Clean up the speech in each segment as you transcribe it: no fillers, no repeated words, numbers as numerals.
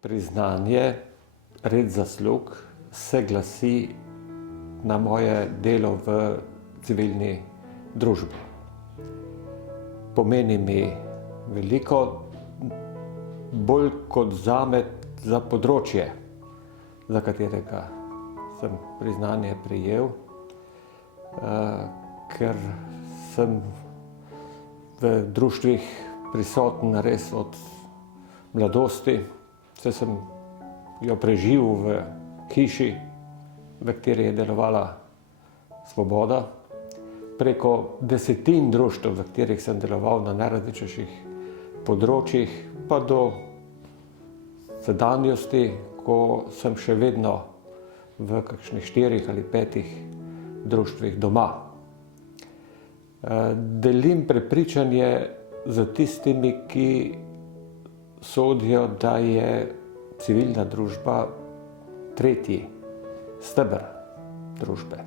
priznanje, red zaslug se glasi na moje delo v civilni družbi. Pomeni mi veliko, bolj kot zame za področje, za katerega sem priznanje prejel, ker sem v društvih prisoten res od mladosti, saj sem jo preživel v hiši, v kateri je delovala Svoboda, preko desetin društev, v katerih sem deloval na najrazličnejših področjih, pa do sedanjosti, ko sem še vedno v kakšnih 4 ali 5 društvih doma. Delim prepričanje z tistimi, ki sodijo, da je civilna družba tretji steber družbe.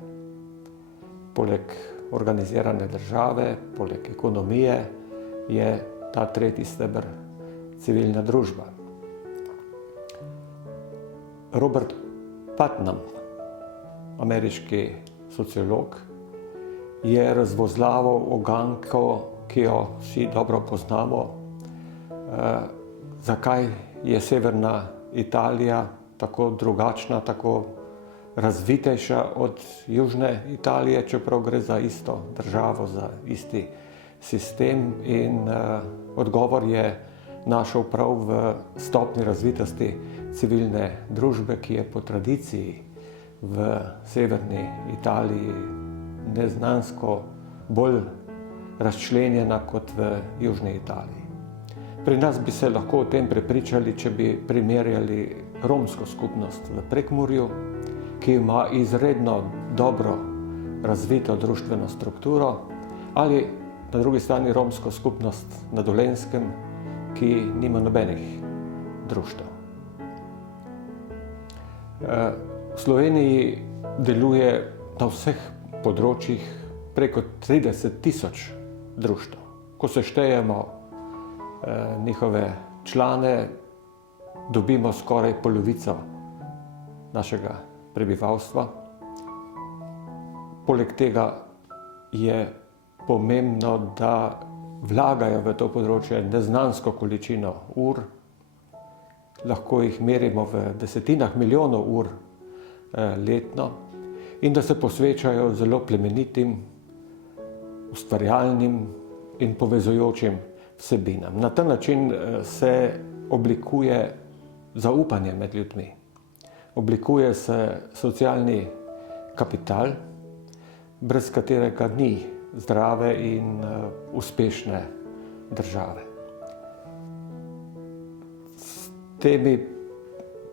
Poleg organizirane države, poleg ekonomije je ta tretji steber civilna družba. Robert Putnam, ameriški sociolog, je razvozlaval uganko, ki jo vsi dobro poznamo, zakaj je severna Italija tako drugačna, tako razvitejša od južne Italije, čeprav gre za isto državo, za isti sistem, in odgovor je našel prav v stopnji razvitosti civilne družbe, ki je po tradiciji v severni Italiji neznansko bolj razčlenjena kot v južni Italiji. Pri nas bi se lahko o tem prepričali, če bi primerjali romsko skupnost v Prekmurju, ki ima izredno dobro razvito društveno strukturo, ali na drugi strani romsko skupnost na Dolenjskem, ki nima nobenih društev. V Sloveniji deluje na vseh področjih preko 30 000 društev. Ko seštejemo njihove člane, dobimo skoraj polovico našega prebivalstva. Poleg tega je pomembno, da vlagajo v to področje neznansko količino ur, lahko jih merimo v desetinah milijonov ur letno, in da se posvečajo zelo plemenitim, ustvarjalnim in povezujočim vsebinam. Na ta način se oblikuje zaupanje med ljudmi, oblikuje se socialni kapital, brez katerega ni zdrave in uspešne države. S temi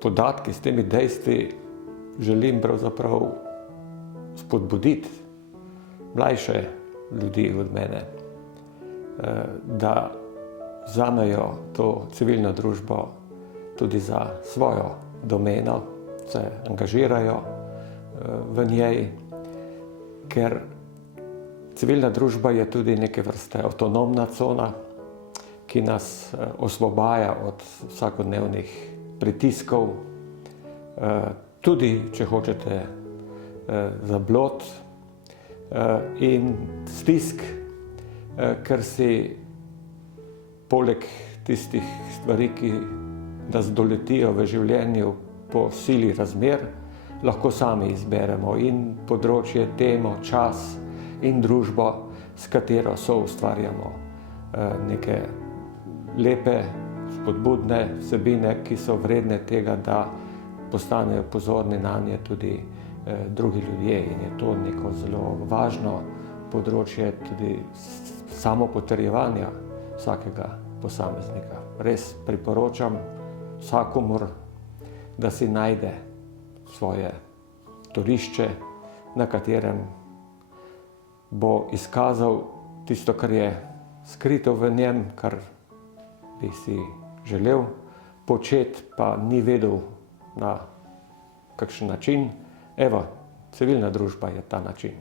podatki, s temi dejstvi želim pravzaprav spodbuditi mlajše ljudi od mene, da vzamejo to civilno družbo tudi za svojo domeno, se angažirajo v njej, ker civilna družba je tudi neke vrste avtonomna cona, ki nas osvobaja od vsakodnevnih pritiskov, tudi, če hočete, zablod in stisk, ker si poleg tistih stvari, ki nas doletijo v življenju po sili razmer, lahko sami izberemo in področje, temo, čas in družbo, s katero soustvarjamo neke lepe, spodbudne vsebine, ki so vredne tega, da postanejo pozorni nanje tudi drugi ljudje, in je to neko zelo važno področje tudi samopotrjevanja vsakega posameznika. Res priporočam vsakomur, da si najde svoje torišče, na katerem bo izkazal tisto, kar je skrito v njem, kar bi si želel početi, pa ni vedel na kakšen način. Evo, civilna družba je ta način.